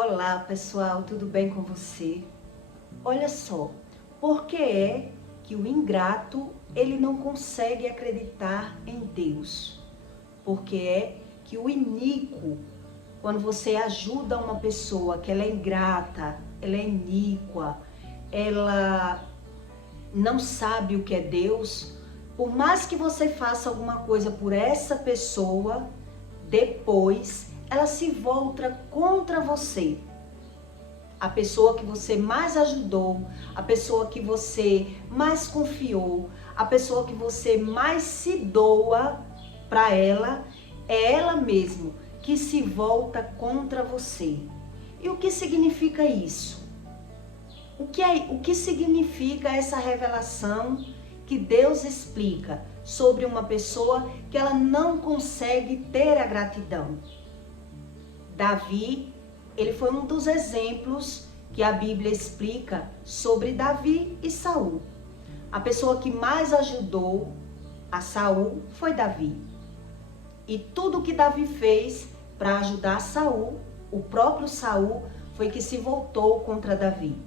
Olá pessoal, tudo bem com você? Olha só, por que é que o ingrato ele não consegue acreditar em Deus? Porque é que o iníquo, quando você ajuda uma pessoa que ela é ingrata, ela é iníqua, ela não sabe o que é Deus, por mais que você faça alguma coisa por essa pessoa, depois ela se volta contra você. A pessoa que você mais ajudou, a pessoa que você mais confiou, a pessoa que você mais se doa para ela, é ela mesma que se volta contra você. E o que significa isso? O que significa essa revelação que Deus explica sobre uma pessoa que ela não consegue ter a gratidão? Davi, ele foi um dos exemplos que a Bíblia explica sobre Davi e Saul. A pessoa que mais ajudou a Saul foi Davi. E tudo que Davi fez para ajudar Saul, o próprio Saul foi que se voltou contra Davi.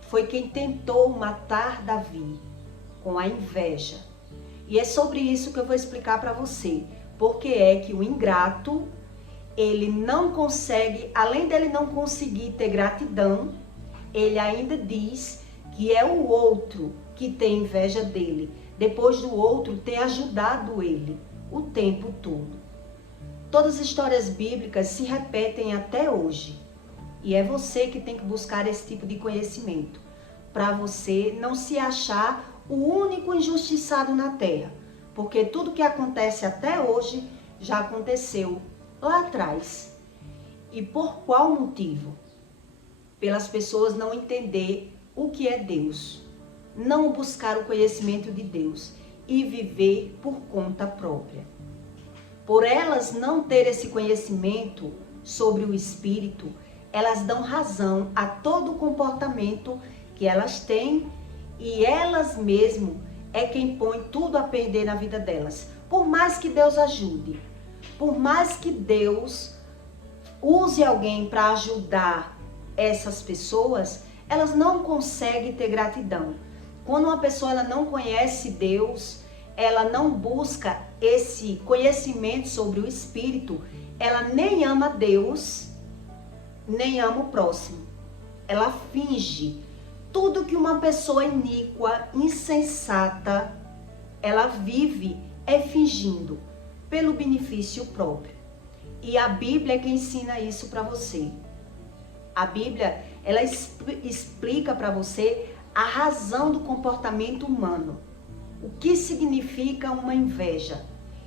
Foi quem tentou matar Davi com a inveja. E é sobre isso que eu vou explicar para você. Porque é que o ingrato, ele não consegue, além dele não conseguir ter gratidão, ele ainda diz que é o outro que tem inveja dele, depois do outro ter ajudado ele o tempo todo. Todas as histórias bíblicas se repetem até hoje. E é você que tem que buscar esse tipo de conhecimento, para você não se achar o único injustiçado na terra. Porque tudo que acontece até hoje já aconteceu lá atrás. E por qual motivo? Pelas pessoas não entender o que é Deus, não buscar o conhecimento de Deus e viver por conta própria. Por elas não ter esse conhecimento sobre o Espírito, elas dão razão a todo o comportamento que elas têm e elas mesmo é quem põe tudo a perder na vida delas. Por mais que Deus ajude, por mais que Deus use alguém para ajudar essas pessoas, elas não conseguem ter gratidão. Quando uma pessoa ela não conhece Deus, ela não busca esse conhecimento sobre o Espírito, ela nem ama Deus, nem ama o próximo. Ela finge. Tudo que uma pessoa iníqua, insensata, ela vive é fingindo, pelo benefício próprio. E a Bíblia é que ensina isso para você. A Bíblia, ela explica para você a razão do comportamento humano. O que significa uma inveja?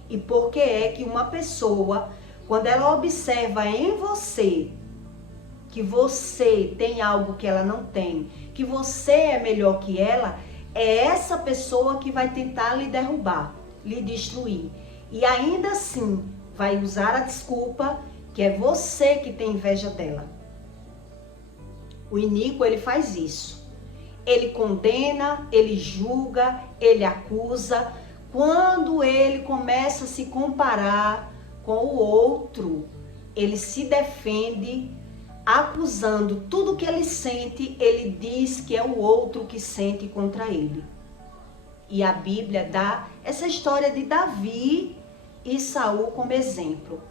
E por que é que uma pessoa, quando ela observa em você que você tem algo que ela não tem, que você é melhor que ela, é essa pessoa que vai tentar lhe derrubar, lhe destruir. E ainda assim vai usar a desculpa que é você que tem inveja dela. O iníquo, ele faz isso. Ele condena, ele julga, ele acusa. Quando ele começa a se comparar com o outro, ele se defende, acusando tudo que ele sente, ele diz que é o outro que sente contra ele. E a Bíblia dá essa história de Davi e Saul como exemplo.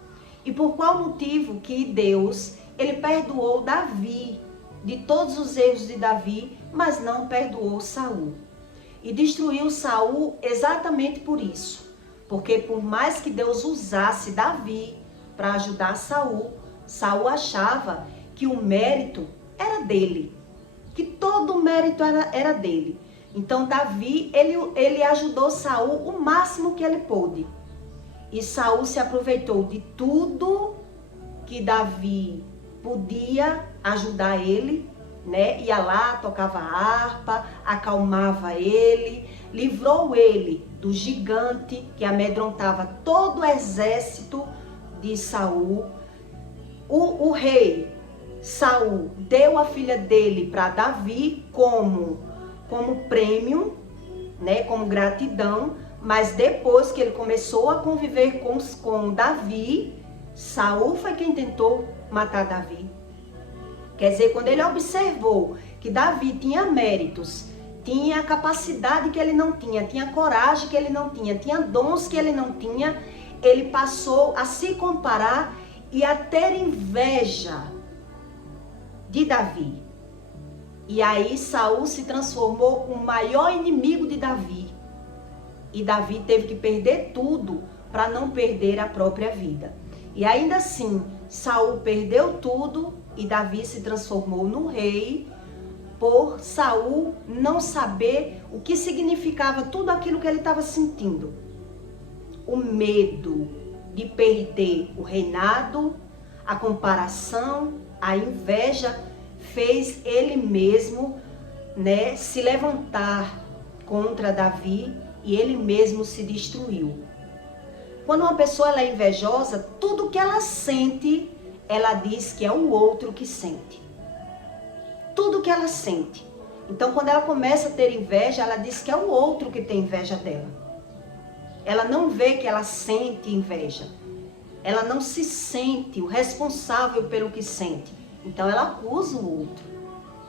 E por qual motivo que Deus, ele perdoou Davi de todos os erros de Davi, mas não perdoou Saul. E destruiu Saul exatamente por isso. Porque por mais que Deus usasse Davi para ajudar Saul, Saul achava que o mérito era dele, que todo o mérito era dele. Então Davi, ele ajudou Saul o máximo que ele pôde. E Saul se aproveitou de tudo que Davi podia ajudar ele, né? Ia lá, tocava harpa, acalmava ele, livrou ele do gigante que amedrontava todo o exército de Saul. O rei Saul deu a filha dele para Davi como prêmio, né? Como gratidão. Mas depois que ele começou a conviver com Davi, Saul foi quem tentou matar Davi. Quer dizer, quando ele observou que Davi tinha méritos, tinha capacidade que ele não tinha coragem que ele não tinha dons que ele não tinha, ele passou a se comparar e a ter inveja de Davi. E aí Saul se transformou o maior inimigo de Davi. E Davi teve que perder tudo para não perder a própria vida. E ainda assim, Saul perdeu tudo e Davi se transformou no rei por Saul não saber o que significava tudo aquilo que ele estava sentindo. O medo de perder o reinado, a comparação, a inveja fez ele mesmo, se levantar contra Davi e ele mesmo se destruiu. Quando uma pessoa ela é invejosa, tudo que ela sente, ela diz que é o outro que sente. Tudo que ela sente. Então, quando ela começa a ter inveja, ela diz que é o outro que tem inveja dela. Ela não vê que ela sente inveja. Ela não se sente o responsável pelo que sente. Então, ela acusa o outro.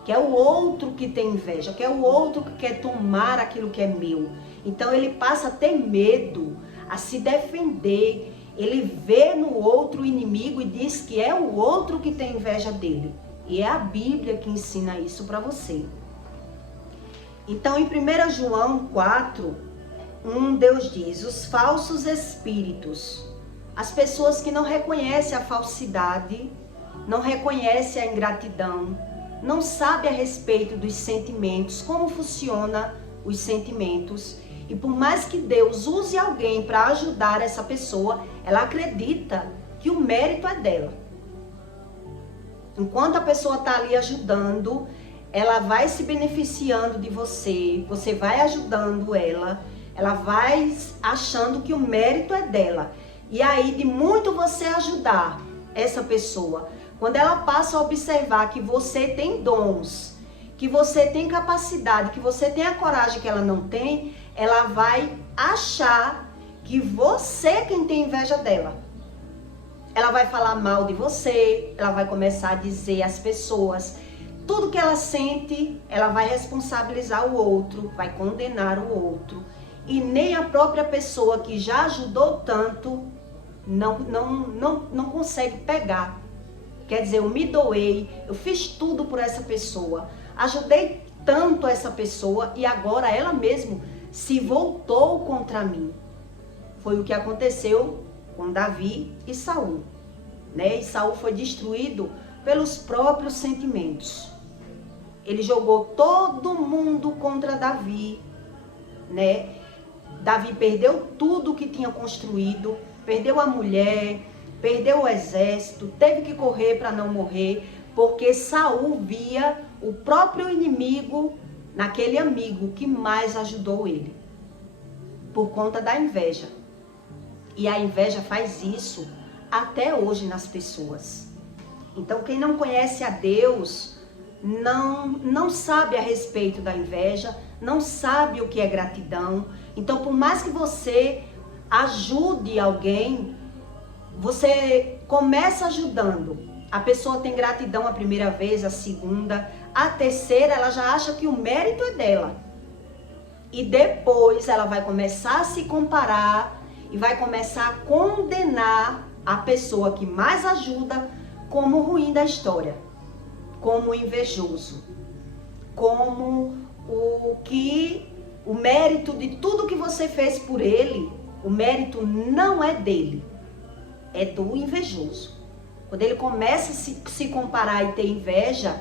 Que é o outro que tem inveja, que é o outro que quer tomar aquilo que é meu. Então, ele passa a ter medo, a se defender. Ele vê no outro o inimigo e diz que é o outro que tem inveja dele. E é a Bíblia que ensina isso para você. Então, em 1 João 4, Deus diz: os falsos espíritos, as pessoas que não reconhecem a falsidade, não reconhecem a ingratidão, não sabem a respeito dos sentimentos, como funciona os sentimentos. E por mais que Deus use alguém para ajudar essa pessoa, ela acredita que o mérito é dela. Enquanto a pessoa está ali ajudando, ela vai se beneficiando de você, você vai ajudando ela vai achando que o mérito é dela. E aí, de muito você ajudar essa pessoa, quando ela passa a observar que você tem dons, que você tem capacidade, que você tem a coragem que ela não tem, ela vai achar que você é quem tem inveja dela. Ela vai falar mal de você, ela vai começar a dizer às pessoas, tudo que ela sente, ela vai responsabilizar o outro, vai condenar o outro. E nem a própria pessoa que já ajudou tanto, não consegue pegar. Quer dizer, eu me doei, eu fiz tudo por essa pessoa, ajudei tanto essa pessoa e agora ela mesma se voltou contra mim. Foi o que aconteceu com Davi e Saul, E Saul foi destruído pelos próprios sentimentos. Ele jogou todo mundo contra Davi, Davi perdeu tudo que tinha construído, perdeu a mulher, perdeu o exército, teve que correr para não morrer, porque Saul via o próprio inimigo naquele amigo que mais ajudou ele, por conta da inveja. E a inveja faz isso até hoje nas pessoas. Então, quem não conhece a Deus não sabe a respeito da inveja, não sabe o que é gratidão. Então, por mais que você ajude alguém, você começa ajudando. A pessoa tem gratidão a primeira vez, a segunda, a terceira, ela já acha que o mérito é dela. E depois ela vai começar a se comparar e vai começar a condenar a pessoa que mais ajuda como o ruim da história, como o invejoso, como o mérito de tudo que você fez por ele, o mérito não é dele, é do invejoso. Quando ele começa a se comparar e ter inveja,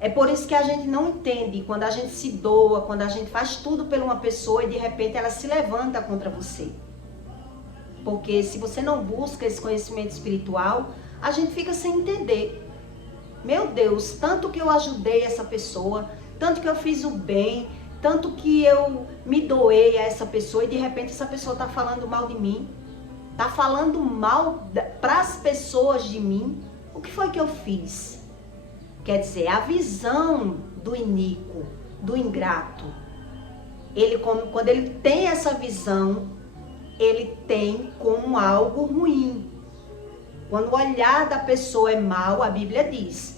é por isso que a gente não entende, quando a gente se doa, quando a gente faz tudo por uma pessoa e de repente ela se levanta contra você. Porque se você não busca esse conhecimento espiritual, a gente fica sem entender. Meu Deus, tanto que eu ajudei essa pessoa, tanto que eu fiz o bem, tanto que eu me doei a essa pessoa e de repente essa pessoa está falando mal de mim. Está falando mal para as pessoas de mim. O que foi que eu fiz? Quer dizer, a visão do iníquo, do ingrato. Quando ele tem essa visão, ele tem como algo ruim. Quando o olhar da pessoa é mau, a Bíblia diz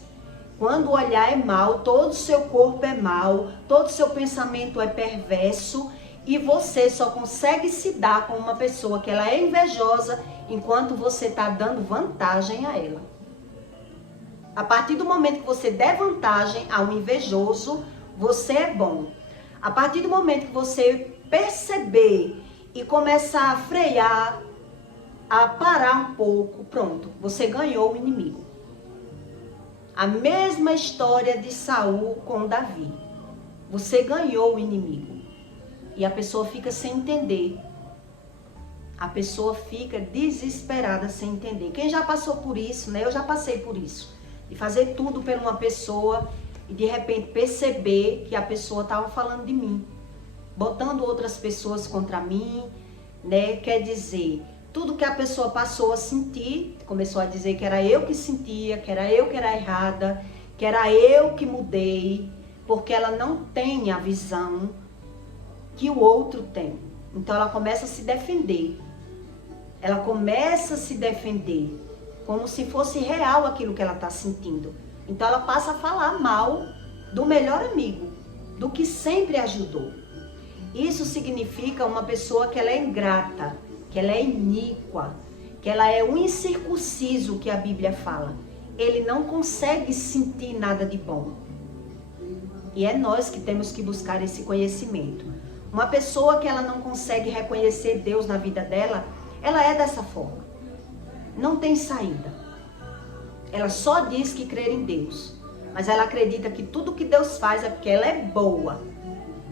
Quando o olhar é mau, todo o seu corpo é mau, todo o seu pensamento é perverso e você só consegue se dar com uma pessoa que ela é invejosa enquanto você está dando vantagem a ela. A partir do momento que você der vantagem a um invejoso, você é bom. A partir do momento que você perceber e começar a frear, a parar um pouco, pronto, você ganhou o inimigo. A mesma história de Saul com Davi. Você ganhou o inimigo. E a pessoa fica sem entender. A pessoa fica desesperada sem entender. Quem já passou por isso, né? Eu já passei por isso. De fazer tudo por uma pessoa e de repente perceber que a pessoa estava falando de mim. Botando outras pessoas contra mim, né? Quer dizer, tudo que a pessoa passou a sentir, começou a dizer que era eu que sentia, que era eu que era errada, que era eu que mudei, porque ela não tem a visão que o outro tem. Então ela começa a se defender. Ela começa a se defender como se fosse real aquilo que ela está sentindo. Então ela passa a falar mal do melhor amigo, do que sempre ajudou. Isso significa uma pessoa que ela é ingrata, que ela é iníqua, que ela é um incircunciso, que a Bíblia fala. Ele não consegue sentir nada de bom. E é nós que temos que buscar esse conhecimento. Uma pessoa que ela não consegue reconhecer Deus na vida dela, ela é dessa forma. Não tem saída. Ela só diz que crê em Deus, mas ela acredita que tudo que Deus faz é porque ela é boa.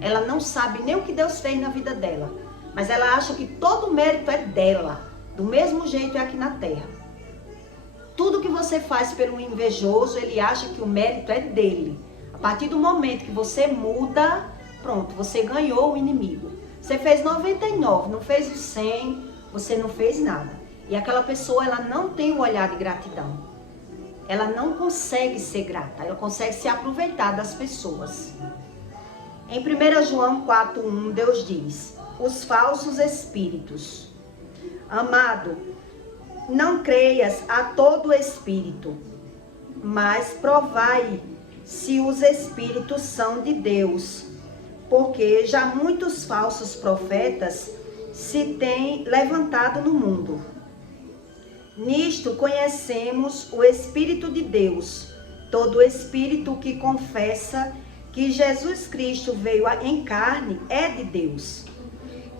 Ela não sabe nem o que Deus fez na vida dela, mas ela acha que todo o mérito é dela. Do mesmo jeito é aqui na terra. Tudo que você faz pelo invejoso, ele acha que o mérito é dele. A partir do momento que você muda, pronto, você ganhou o inimigo. Você fez 99, não fez o 100, você não fez nada. E aquela pessoa, ela não tem o olhar de gratidão. Ela não consegue ser grata, ela consegue se aproveitar das pessoas. Em 1 João 4:1, Deus diz: os falsos espíritos. Amado, não creias a todo espírito, mas provai se os espíritos são de Deus, porque já muitos falsos profetas se têm levantado no mundo. Nisto conhecemos o Espírito de Deus. Todo espírito que confessa que Jesus Cristo veio em carne é de Deus.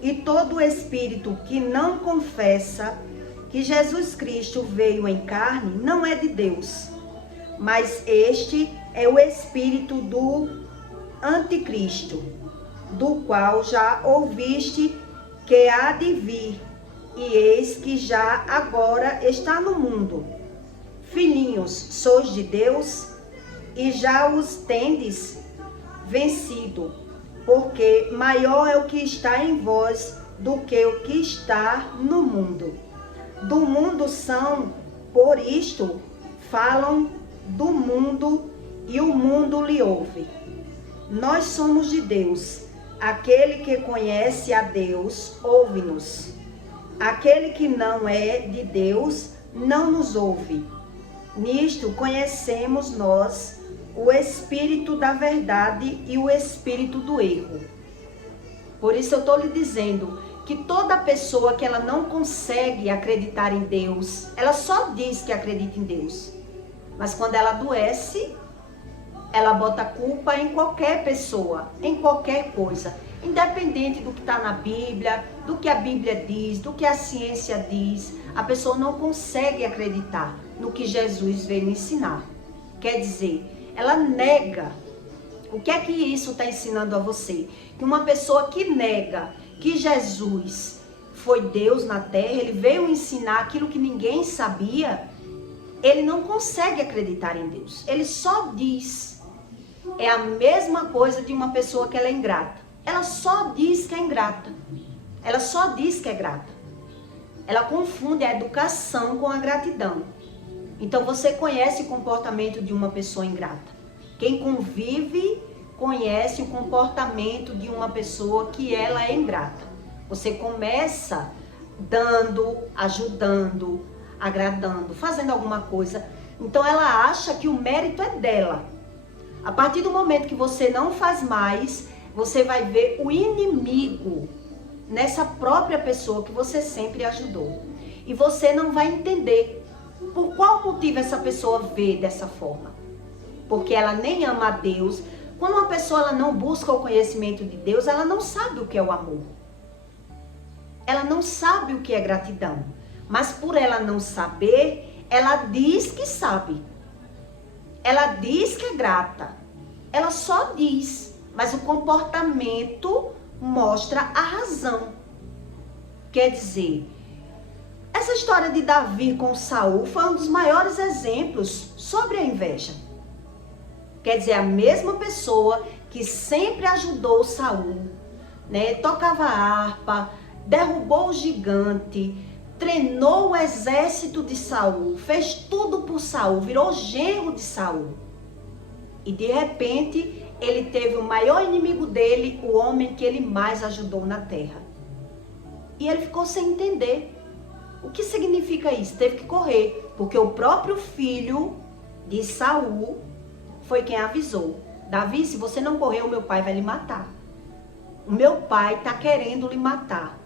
E todo espírito que não confessa que Jesus Cristo veio em carne não é de Deus. Mas este é o espírito do anticristo, do qual já ouviste que há de vir, e eis que já agora está no mundo. Filhinhos, sois de Deus, e já os tendes vencido, porque maior é o que está em vós do que o que está no mundo. Do mundo são, por isto, falam do mundo, e o mundo lhe ouve. Nós somos de Deus. Aquele que conhece a Deus, ouve-nos. Aquele que não é de Deus, não nos ouve. Nisto conhecemos nós o espírito da verdade e o espírito do erro. Por isso eu estou lhe dizendo que toda pessoa que ela não consegue acreditar em Deus, ela só diz que acredita em Deus. Mas quando ela adoece, ela bota a culpa em qualquer pessoa, em qualquer coisa. Independente do que está na Bíblia, do que a Bíblia diz, do que a ciência diz, a pessoa não consegue acreditar no que Jesus veio ensinar. Quer dizer, ela nega. O que é que isso está ensinando a você? Que uma pessoa que nega que Jesus foi Deus na terra, ele veio ensinar aquilo que ninguém sabia, ele não consegue acreditar em Deus. Ele só diz. É a mesma coisa de uma pessoa que ela é ingrata. Ela só diz que é ingrata. Ela só diz que é grata. Ela confunde a educação com a gratidão. Então você conhece o comportamento de uma pessoa ingrata. Quem convive conhece o comportamento de uma pessoa que ela é ingrata. Você começa dando, ajudando, agradando, fazendo alguma coisa. Então ela acha que o mérito é dela. A partir do momento que você não faz mais, você vai ver o inimigo nessa própria pessoa que você sempre ajudou. E você não vai entender por qual motivo essa pessoa vê dessa forma. Porque ela nem ama a Deus. Quando uma pessoa ela não busca o conhecimento de Deus, ela não sabe o que é o amor. Ela não sabe o que é gratidão. Mas por ela não saber, ela diz que sabe. Ela diz que é grata. Ela só diz. Mas o comportamento mostra a razão. Quer dizer, essa história de Davi com Saul foi um dos maiores exemplos sobre a inveja. Quer dizer, a mesma pessoa que sempre ajudou Saul, né? Tocava harpa, derrubou o gigante, treinou o exército de Saul, fez tudo por Saul, virou genro de Saul. E de repente, ele teve o maior inimigo dele, o homem que ele mais ajudou na terra. E ele ficou sem entender. O que significa isso? Teve que correr, porque o próprio filho de Saul foi quem avisou. Davi, se você não correr, o meu pai vai lhe matar. O meu pai está querendo lhe matar.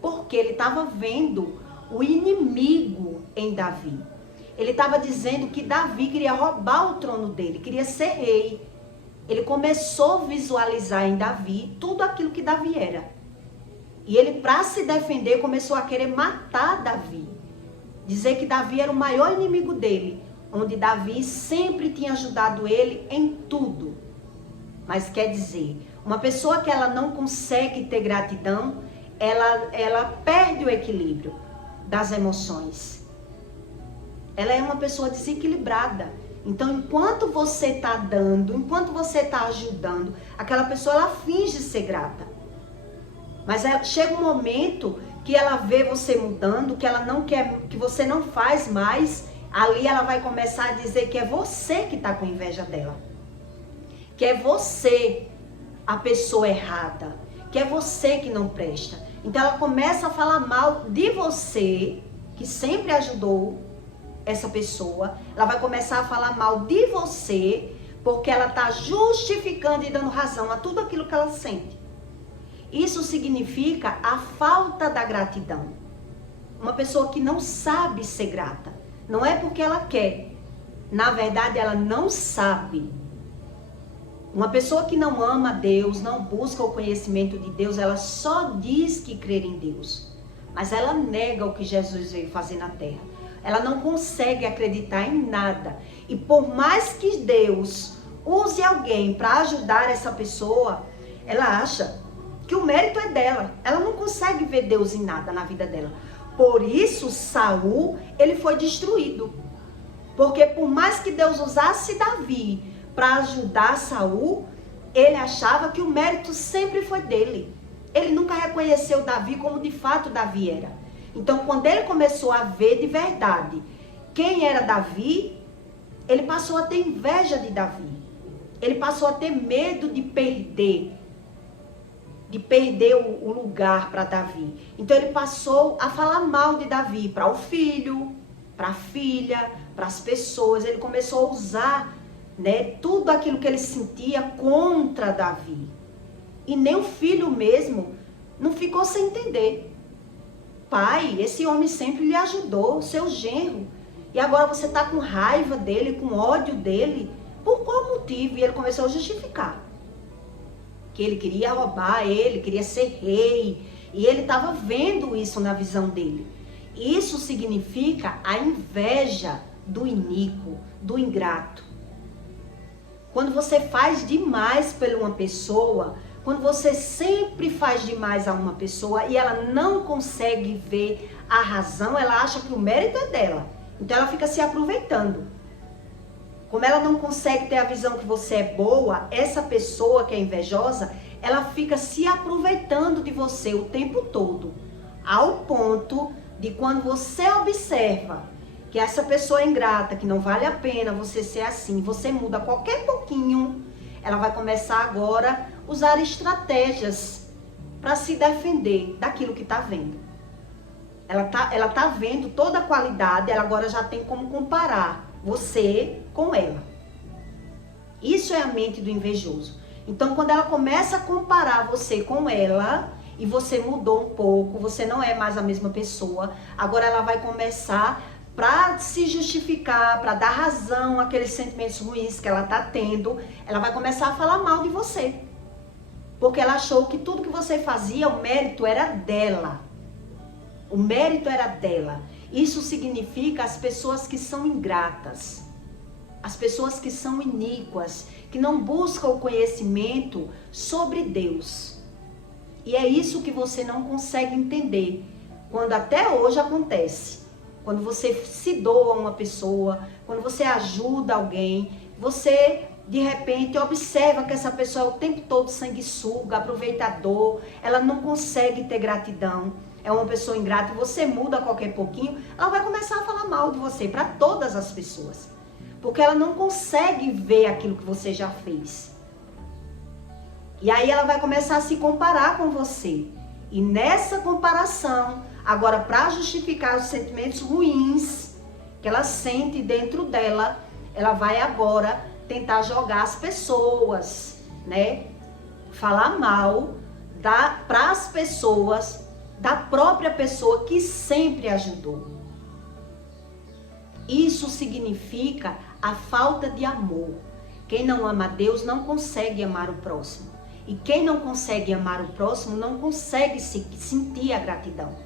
Porque ele estava vendo o inimigo em Davi. Ele estava dizendo que Davi queria roubar o trono dele, queria ser rei. Ele começou a visualizar em Davi tudo aquilo que Davi era. E ele, para se defender, começou a querer matar Davi. Dizer que Davi era o maior inimigo dele, onde Davi sempre tinha ajudado ele em tudo. Mas quer dizer, uma pessoa que ela não consegue ter gratidão, ela perde o equilíbrio das emoções. Ela é uma pessoa desequilibrada. Então, enquanto você está dando, enquanto você está ajudando, aquela pessoa ela finge ser grata. Mas chega um momento que ela vê você mudando, que ela não quer, que você não faz mais, ali ela vai começar a dizer que é você que está com inveja dela. Que é você a pessoa errada. Que é você que não presta. Então ela começa a falar mal de você, que sempre ajudou essa pessoa. Ela vai começar a falar mal de você, porque ela está justificando e dando razão a tudo aquilo que ela sente. Isso significa a falta da gratidão. Uma pessoa que não sabe ser grata. Não é porque ela quer. Na verdade, ela não sabe. Uma pessoa que não ama Deus, não busca o conhecimento de Deus, ela só diz que crer em Deus. Mas ela nega o que Jesus veio fazer na terra. Ela não consegue acreditar em nada. E por mais que Deus use alguém para ajudar essa pessoa, ela acha que o mérito é dela. Ela não consegue ver Deus em nada na vida dela. Por isso, Saul, ele foi destruído. Porque por mais que Deus usasse Davi para ajudar Saul, ele achava que o mérito sempre foi dele. Ele nunca reconheceu Davi como de fato Davi era. Então, quando ele começou a ver de verdade quem era Davi, ele passou a ter inveja de Davi. Ele passou a ter medo de perder o lugar para Davi. Então ele passou a falar mal de Davi para o filho, para a filha, para as pessoas. Ele começou a usar, tudo aquilo que ele sentia contra Davi. E nem o filho mesmo não ficou sem entender. Pai, esse homem sempre lhe ajudou, seu genro. E agora você está com raiva dele, com ódio dele. Por qual motivo? E ele começou a justificar. Que ele queria roubar ele, queria ser rei. E ele estava vendo isso na visão dele. Isso significa a inveja do iníquo, do ingrato. Quando você faz demais por uma pessoa, quando você sempre faz demais a uma pessoa e ela não consegue ver a razão, ela acha que o mérito é dela. Então ela fica se aproveitando. Como ela não consegue ter a visão que você é boa, essa pessoa que é invejosa, ela fica se aproveitando de você o tempo todo. Ao ponto de quando você observa que essa pessoa é ingrata, que não vale a pena você ser assim, você muda qualquer pouquinho, ela vai começar agora a usar estratégias para se defender daquilo que está vendo. Ela tá vendo toda a qualidade, ela agora já tem como comparar. você com ela. Isso é a mente do invejoso. Então, quando ela começa a comparar você com ela, e você mudou um pouco, você não é mais a mesma pessoa, agora ela vai começar, para se justificar, para dar razão àqueles sentimentos ruins que ela está tendo, ela vai começar a falar mal de você. Porque ela achou que tudo que você fazia, o mérito era dela. O mérito era dela. Isso significa as pessoas que são ingratas, as pessoas que são iníquas, que não buscam o conhecimento sobre Deus. E é isso que você não consegue entender, quando até hoje acontece. Quando você se doa a uma pessoa, quando você ajuda alguém, você de repente observa que essa pessoa é o tempo todo sanguessuga, aproveitador, ela não consegue ter gratidão, é uma pessoa ingrata, e você muda qualquer pouquinho, ela vai começar a falar mal de você para todas as pessoas. Porque ela não consegue ver aquilo que você já fez. E aí ela vai começar a se comparar com você. E nessa comparação, agora para justificar os sentimentos ruins que ela sente dentro dela, ela vai agora tentar jogar as pessoas, né? Falar mal para as pessoas, da própria pessoa que sempre ajudou. Isso significa a falta de amor. Quem não ama a Deus não consegue amar o próximo. E quem não consegue amar o próximo não consegue sentir a gratidão.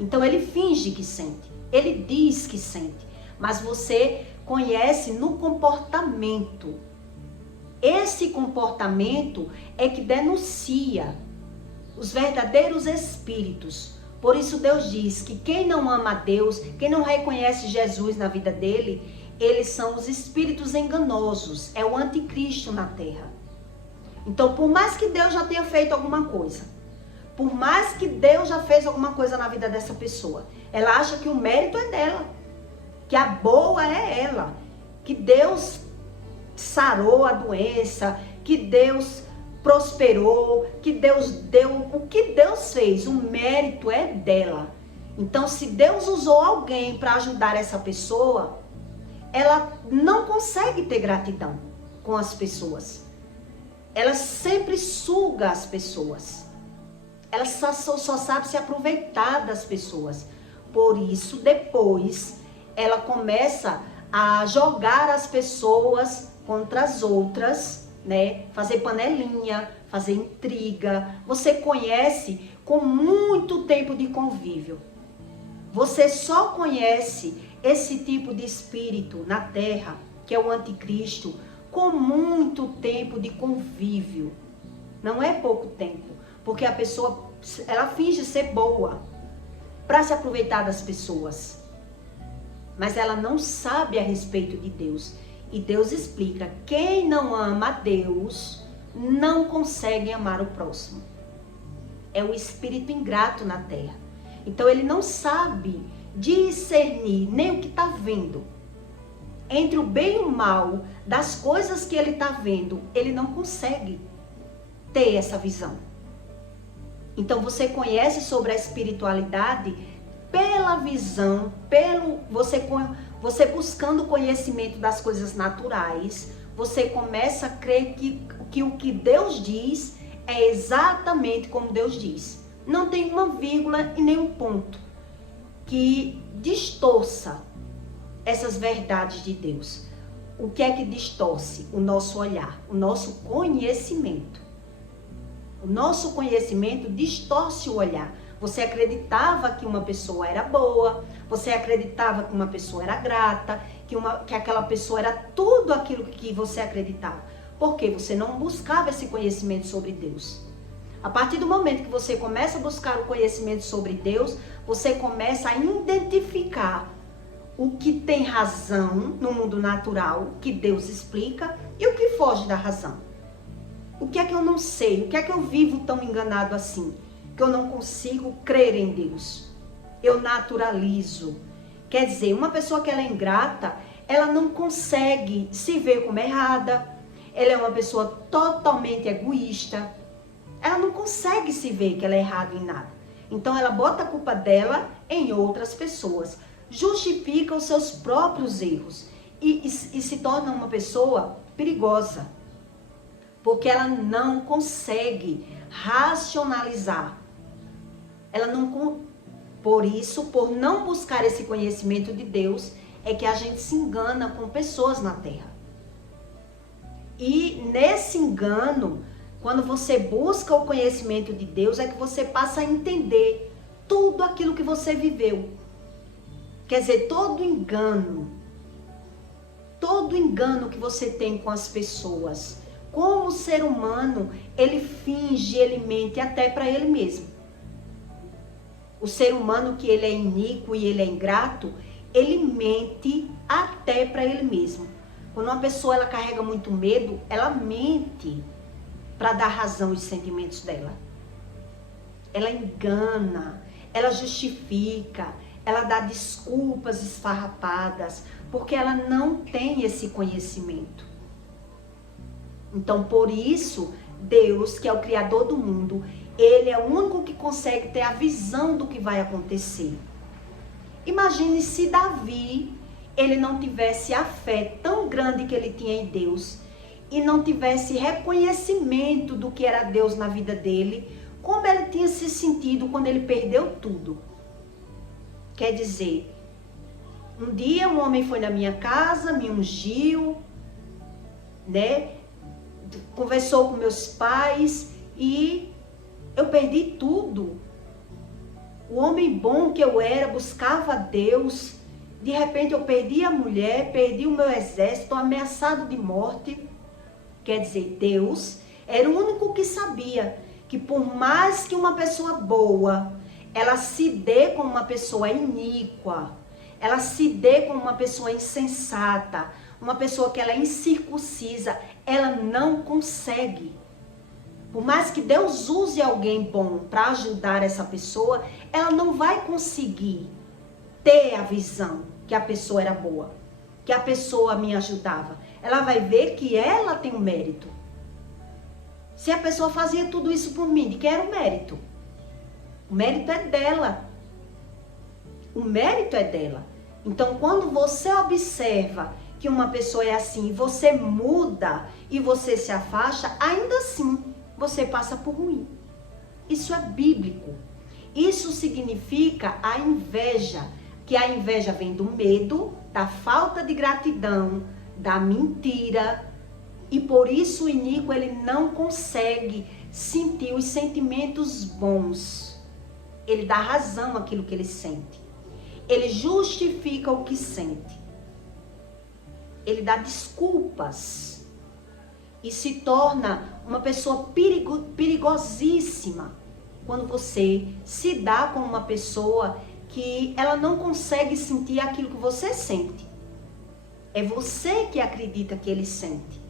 Então ele finge que sente, ele diz que sente, mas você conhece no comportamento. Esse comportamento é que denuncia os verdadeiros espíritos. Por isso Deus diz que quem não ama a Deus, quem não reconhece Jesus na vida dele, eles são os espíritos enganosos, é o anticristo na terra. Então, por mais que Deus já tenha feito alguma coisa, por mais que Deus já fez alguma coisa na vida dessa pessoa, ela acha que o mérito é dela, que a boa é ela, que Deus sarou a doença, que Deus prosperou, que Deus deu, o que Deus fez, o mérito é dela. Então, se Deus usou alguém para ajudar essa pessoa, ela não consegue ter gratidão com as pessoas. Ela sempre suga as pessoas. Ela só sabe se aproveitar das pessoas. Por isso, depois, ela começa a jogar as pessoas contra as outras, né? Fazer panelinha, fazer intriga. Você conhece com muito tempo de convívio. Você só conhece esse tipo de espírito na terra, que é o anticristo, com muito tempo de convívio. Não é pouco tempo, porque a pessoa, ela finge ser boa para se aproveitar das pessoas, mas ela não sabe a respeito de Deus. E Deus explica, quem não ama a Deus não consegue amar o próximo. É o espírito ingrato na terra. Então ele não sabe discernir nem o que está vendo. Entre o bem e o mal, das coisas que ele está vendo, ele não consegue ter essa visão. Então você conhece sobre a espiritualidade pela visão, você buscando conhecimento das coisas naturais, você começa a crer que o que Deus diz é exatamente como Deus diz. Não tem uma vírgula e nem um ponto que distorça essas verdades de Deus. O que é que distorce? O nosso olhar, o nosso conhecimento. O nosso conhecimento distorce o olhar. Você acreditava que uma pessoa era boa, você acreditava que uma pessoa era grata, que aquela pessoa era tudo aquilo que você acreditava. Porque você não buscava esse conhecimento sobre Deus. A partir do momento que você começa a buscar o conhecimento sobre Deus, você começa a identificar o que tem razão no mundo natural, que Deus explica, e o que foge da razão. O que é que eu não sei? O que é que eu vivo tão enganado assim? Que eu não consigo crer em Deus. Eu naturalizo. Quer dizer, uma pessoa que ela é ingrata, ela não consegue se ver como errada. Ela é uma pessoa totalmente egoísta. Ela não consegue se ver que ela é errada em nada. Então ela bota a culpa dela em outras pessoas. Justifica os seus próprios erros. e se torna uma pessoa perigosa, porque ela não consegue racionalizar. Ela não, por isso, por não buscar esse conhecimento de Deus, é que a gente se engana com pessoas na terra. E nesse engano, quando você busca o conhecimento de Deus, é que você passa a entender tudo aquilo que você viveu. Quer dizer, todo engano que você tem com as pessoas, como o ser humano, ele finge, ele mente até para ele mesmo. O ser humano que ele é iníquo e ele é ingrato, ele mente até para ele mesmo. Quando uma pessoa ela carrega muito medo, ela mente para dar razão aos sentimentos dela. Ela engana, ela justifica, ela dá desculpas esfarrapadas, porque ela não tem esse conhecimento. Então, por isso, Deus, que é o Criador do mundo, Ele é o único que consegue ter a visão do que vai acontecer. Imagine se Davi, ele não tivesse a fé tão grande que ele tinha em Deus e não tivesse reconhecimento do que era Deus na vida dele, como ele tinha se sentido quando ele perdeu tudo. Quer dizer, um dia um homem foi na minha casa, me ungiu, né? Conversou com meus pais e eu perdi tudo. O homem bom que eu era, buscava a Deus. De repente eu perdi a mulher, perdi o meu exército, estou ameaçado de morte. Quer dizer, Deus era o único que sabia que por mais que uma pessoa boa, ela se dê com uma pessoa iníqua, ela se dê com uma pessoa insensata, uma pessoa que ela é incircuncisa, ela não consegue. Por mais que Deus use alguém bom para ajudar essa pessoa, ela não vai conseguir ter a visão que a pessoa era boa, que a pessoa me ajudava. Ela vai ver que ela tem um mérito. Se a pessoa fazia tudo isso por mim, de quem era o mérito? O mérito é dela. O mérito é dela. Então, quando você observa que uma pessoa é assim, você muda e você se afasta, ainda assim, você passa por ruim. Isso é bíblico. Isso significa a inveja, que a inveja vem do medo, da falta de gratidão, da mentira, e por isso o iníquo ele não consegue sentir os sentimentos bons. Ele dá razão àquilo que ele sente. Ele justifica o que sente. Ele dá desculpas e se torna uma pessoa perigosíssima quando você se dá com uma pessoa que ela não consegue sentir aquilo que você sente. É você que acredita que ele sente.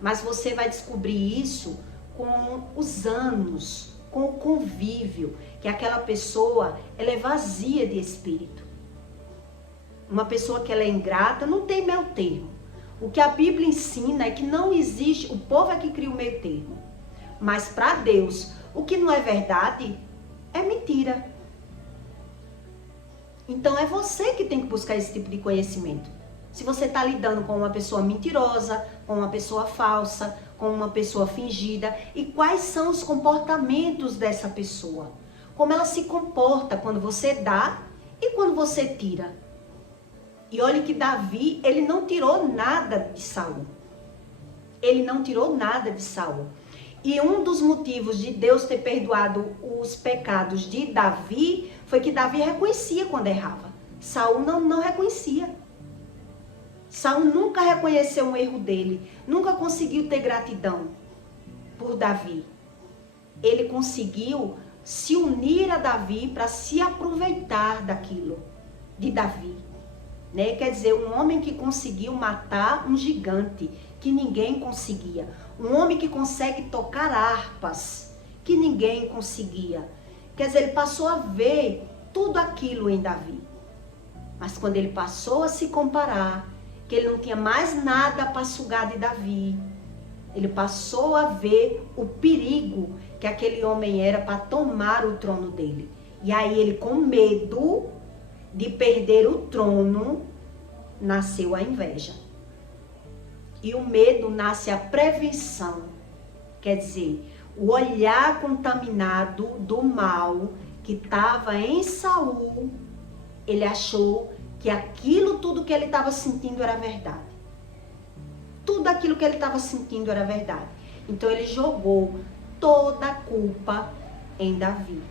Mas você vai descobrir isso com os anos, com o convívio, que aquela pessoa ela é vazia de espírito. Uma pessoa que ela é ingrata não tem meio termo. O que a Bíblia ensina é que não existe, o povo é que cria o meio termo. Mas para Deus, o que não é verdade é mentira. Então é você que tem que buscar esse tipo de conhecimento. Se você está lidando com uma pessoa mentirosa, com uma pessoa falsa, com uma pessoa fingida, e quais são os comportamentos dessa pessoa? Como ela se comporta quando você dá e quando você tira. E olha que Davi, ele não tirou nada de Saul. Ele não tirou nada de Saul. E um dos motivos de Deus ter perdoado os pecados de Davi foi que Davi reconhecia quando errava. Saul não reconhecia. Saul nunca reconheceu um erro dele, nunca conseguiu ter gratidão por Davi. Ele conseguiu se unir a Davi para se aproveitar daquilo, de Davi. Né? Quer dizer, um homem que conseguiu matar um gigante que ninguém conseguia. Um homem que consegue tocar harpas que ninguém conseguia. Quer dizer, ele passou a ver tudo aquilo em Davi. Mas quando ele passou a se comparar, que ele não tinha mais nada para sugar de Davi, ele passou a ver o perigo que aquele homem era para tomar o trono dele. E aí ele, com medo de perder o trono, nasceu a inveja. E o medo nasce a prevenção. Quer dizer, o olhar contaminado do mal que estava em Saul, ele achou que aquilo tudo que ele estava sentindo era verdade. Tudo aquilo que ele estava sentindo era verdade. Então ele jogou toda a culpa em Davi.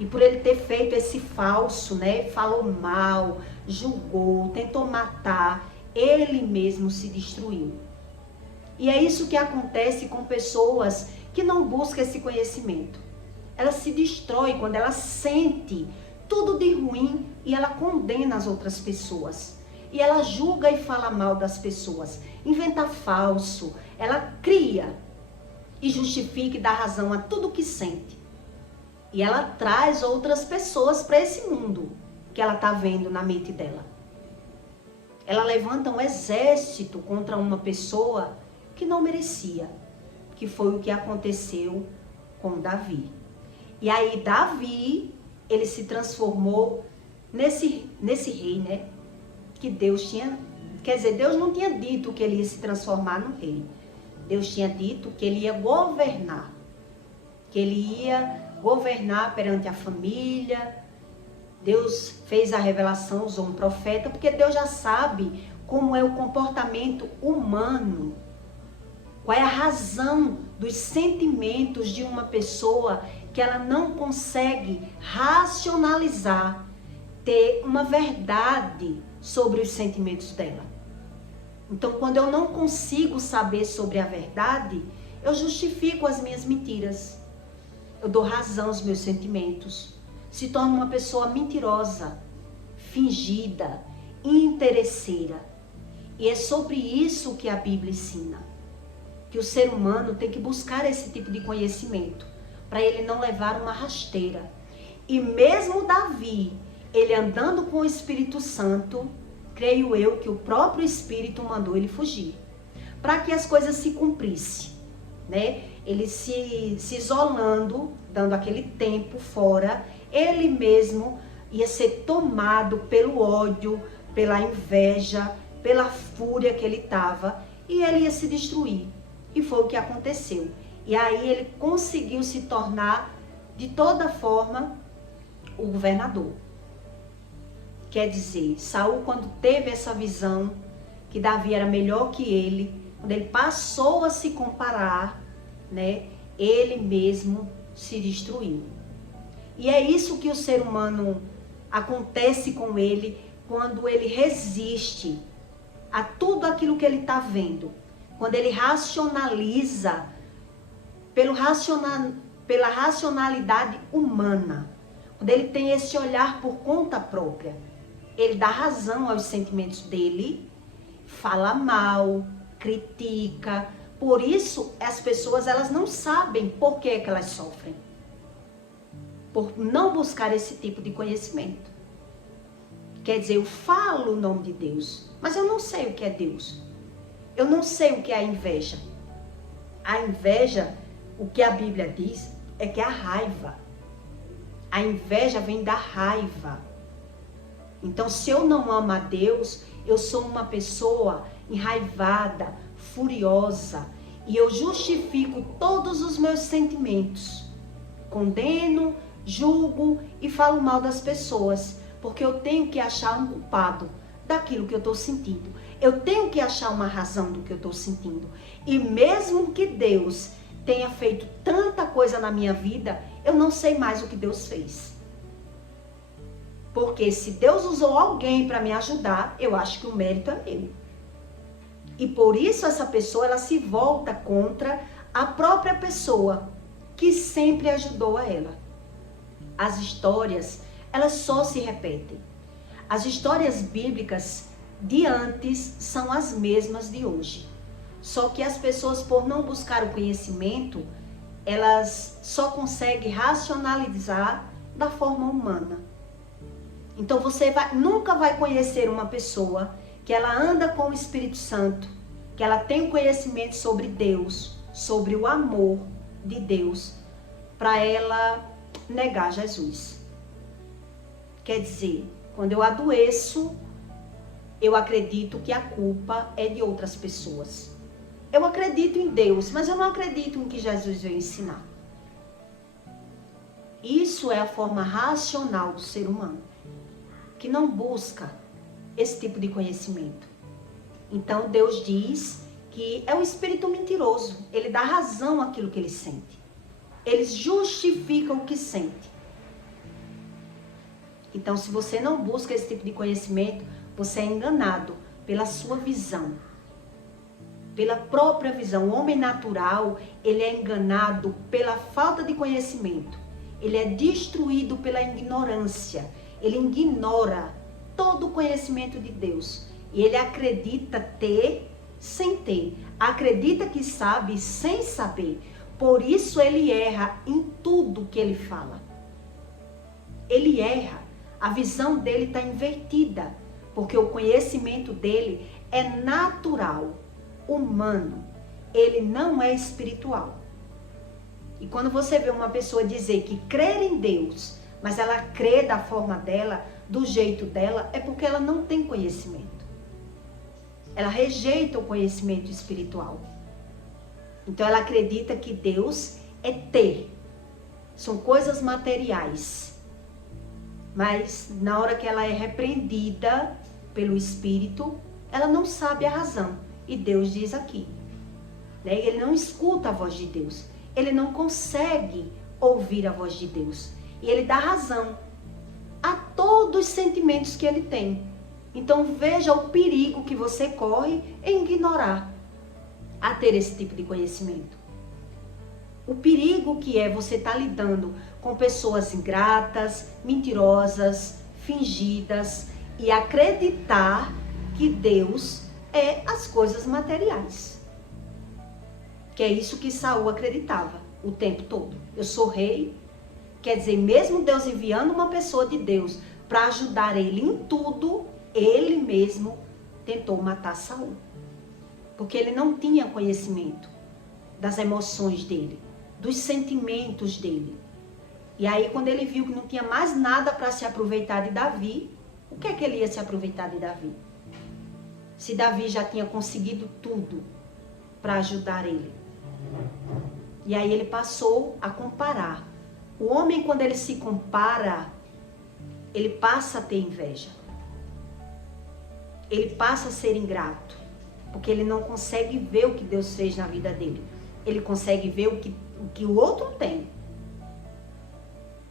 E por ele ter feito esse falso, né? Falou mal, julgou, tentou matar, ele mesmo se destruiu. E é isso que acontece com pessoas que não buscam esse conhecimento. Ela se destrói quando ela sente tudo de ruim e ela condena as outras pessoas. E ela julga e fala mal das pessoas, inventa falso, ela cria e justifica e dá razão a tudo que sente. E ela traz outras pessoas para esse mundo que ela está vendo na mente dela. Ela levanta um exército contra uma pessoa que não merecia, que foi o que aconteceu com Davi. E aí Davi, ele se transformou nesse rei, né? Que Deus tinha, quer dizer, Deus não tinha dito que ele ia se transformar no rei. Deus tinha dito que ele ia governar, que ele ia governar perante a família. Deus fez a revelação, usou um profeta, porque Deus já sabe como é o comportamento humano, qual é a razão dos sentimentos de uma pessoa que ela não consegue racionalizar, ter uma verdade sobre os sentimentos dela. Então, quando eu não consigo saber sobre a verdade, eu justifico as minhas mentiras. Eu dou razão aos meus sentimentos. Se torno uma pessoa mentirosa, fingida, interesseira. E é sobre isso que a Bíblia ensina. Que o ser humano tem que buscar esse tipo de conhecimento, para ele não levar uma rasteira. E mesmo Davi, ele andando com o Espírito Santo, creio eu que o próprio Espírito mandou ele fugir, para que as coisas se cumprissem, né? Ele se isolando, dando aquele tempo fora, ele mesmo ia ser tomado pelo ódio, pela inveja, pela fúria que ele estava, e ele ia se destruir. E foi o que aconteceu. E aí ele conseguiu se tornar, de toda forma, o governador. Quer dizer, Saul, quando teve essa visão, que Davi era melhor que ele, quando ele passou a se comparar, né, ele mesmo se destruiu. E é isso que o ser humano acontece com ele quando ele resiste a tudo aquilo que ele está vendo. Quando ele racionaliza pela racionalidade humana. Quando ele tem esse olhar por conta própria. Ele dá razão aos sentimentos dele, fala mal, critica. Por isso, as pessoas elas não sabem por que elas sofrem. Por não buscar esse tipo de conhecimento. Quer dizer, eu falo o nome de Deus, mas eu não sei o que é Deus. Eu não sei o que é a inveja. A inveja, o que a Bíblia diz, é que é a raiva. A inveja vem da raiva. Então, se eu não amo a Deus, eu sou uma pessoa enraivada, furiosa. E eu justifico todos os meus sentimentos. Condeno, julgo e falo mal das pessoas. Porque eu tenho que achar um culpado daquilo que eu estou sentindo. Eu tenho que achar uma razão do que eu estou sentindo. E mesmo que Deus tenha feito tanta coisa na minha vida, eu não sei mais o que Deus fez. Porque se Deus usou alguém para me ajudar, eu acho que o mérito é meu. E por isso essa pessoa ela se volta contra a própria pessoa que sempre ajudou a ela. As histórias, elas só se repetem. As histórias bíblicas de antes são as mesmas de hoje. Só que as pessoas, por não buscar o conhecimento, elas só conseguem racionalizar da forma humana. Então você nunca vai conhecer uma pessoa que ela anda com o Espírito Santo, que ela tem o conhecimento sobre Deus, sobre o amor de Deus, para ela negar Jesus. Quer dizer, quando eu adoeço, eu acredito que a culpa é de outras pessoas. Eu acredito em Deus, mas eu não acredito em que Jesus veio ensinar. Isso é a forma racional do ser humano, que não busca esse tipo de conhecimento. Então Deus diz que é um espírito mentiroso. Ele dá razão àquilo que ele sente. Eles justificam o que sente. Então, se você não busca esse tipo de conhecimento, você é enganado pela sua visão, pela própria visão. O homem natural, ele é enganado pela falta de conhecimento. Ele é destruído pela ignorância. Ele ignora todo o conhecimento de Deus. E ele acredita ter sem ter. Acredita que sabe sem saber. Por isso ele erra em tudo que ele fala. Ele erra. A visão dele está invertida. Porque o conhecimento dele é natural, humano. Ele não é espiritual. E quando você vê uma pessoa dizer que crê em Deus, mas ela crê da forma dela, do jeito dela, é porque ela não tem conhecimento. Ela rejeita o conhecimento espiritual. Então ela acredita que Deus é ter. São coisas materiais. Mas na hora que ela é repreendida pelo Espírito, ela não sabe a razão. E Deus diz aqui, né? Ele não escuta a voz de Deus. Ele não consegue ouvir a voz de Deus. E ele dá razão a todos os sentimentos que ele tem. Então veja o perigo que você corre em ignorar a ter esse tipo de conhecimento. O perigo que é você estar lidando com pessoas ingratas, mentirosas, fingidas e acreditar que Deus é as coisas materiais. Que é isso que Saul acreditava o tempo todo. Eu sou rei, quer dizer, mesmo Deus enviando uma pessoa de Deus para ajudar ele em tudo, ele mesmo tentou matar Saul. Porque ele não tinha conhecimento das emoções dele, dos sentimentos dele. E aí quando ele viu que não tinha mais nada para se aproveitar de Davi, o que é que ele ia se aproveitar de Davi? Se Davi já tinha conseguido tudo para ajudar ele. E aí ele passou a comparar. O homem, quando ele se compara, ele passa a ter inveja. Ele passa a ser ingrato. Porque ele não consegue ver o que Deus fez na vida dele. Ele consegue ver o que o outro tem.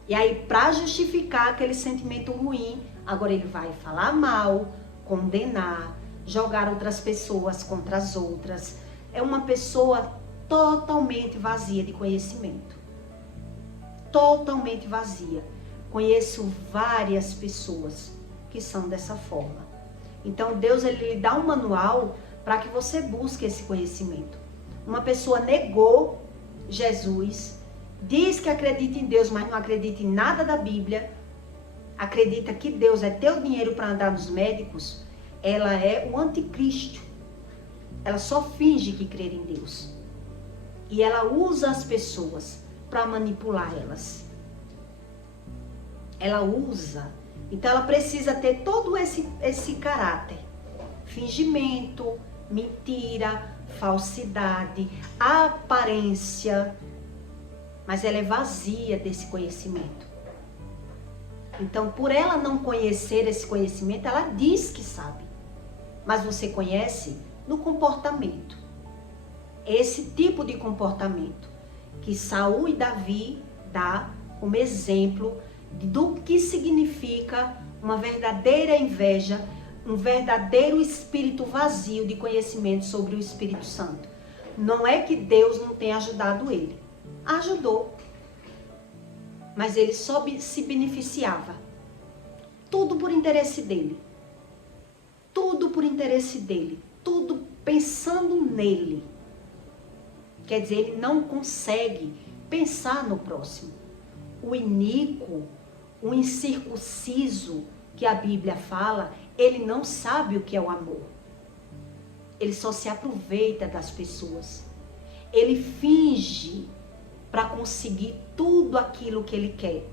E aí, para justificar aquele sentimento ruim, agora ele vai falar mal, condenar, jogar outras pessoas contra as outras. É uma pessoa totalmente vazia de conhecimento. Totalmente vazia. Conheço várias pessoas que são dessa forma. Então Deus ele lhe dá um manual para que você busque esse conhecimento. Uma pessoa negou Jesus, diz que acredita em Deus, mas não acredita em nada da Bíblia, acredita que Deus é teu dinheiro para andar nos médicos, ela é o anticristo. Ela só finge que crê em Deus. E ela usa as pessoas para manipular elas. Ela usa. Então ela precisa ter todo esse caráter. Fingimento, mentira, falsidade, aparência. Mas ela é vazia desse conhecimento. Então, por ela não conhecer esse conhecimento, ela diz que sabe. Mas você conhece no comportamento. Esse tipo de comportamento que Saul e Davi dá como exemplo do que significa uma verdadeira inveja, um verdadeiro espírito vazio de conhecimento sobre o Espírito Santo. Não é que Deus não tenha ajudado ele. Ajudou. Mas ele só se beneficiava. Tudo por interesse dele. Tudo por interesse dele. Tudo pensando nele. Quer dizer, ele não consegue pensar no próximo. O iníquo, o incircunciso que a Bíblia fala, ele não sabe o que é o amor. Ele só se aproveita das pessoas. Ele finge para conseguir tudo aquilo que ele quer.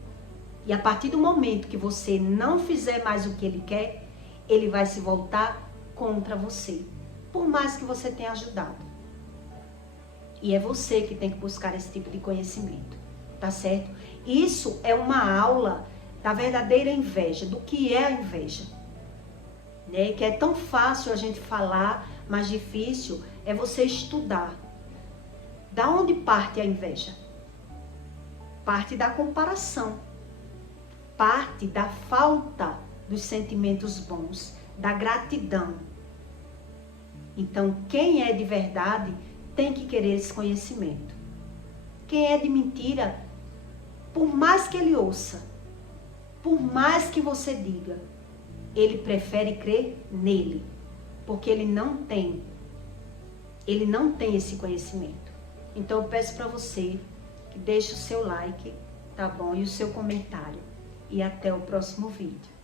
E a partir do momento que você não fizer mais o que ele quer, ele vai se voltar contra você, por mais que você tenha ajudado. E é você que tem que buscar esse tipo de conhecimento, tá certo? Isso é uma aula da verdadeira inveja, do que é a inveja, né? Que é tão fácil a gente falar, mas difícil é você estudar. Da onde parte a inveja? Parte da comparação, parte da falta dos sentimentos bons, da gratidão. Então, quem é de verdade tem que querer esse conhecimento. Quem é de mentira, por mais que ele ouça, por mais que você diga, ele prefere crer nele, porque ele não tem esse conhecimento. Então eu peço para você que deixe o seu like, tá bom? E o seu comentário. E até o próximo vídeo.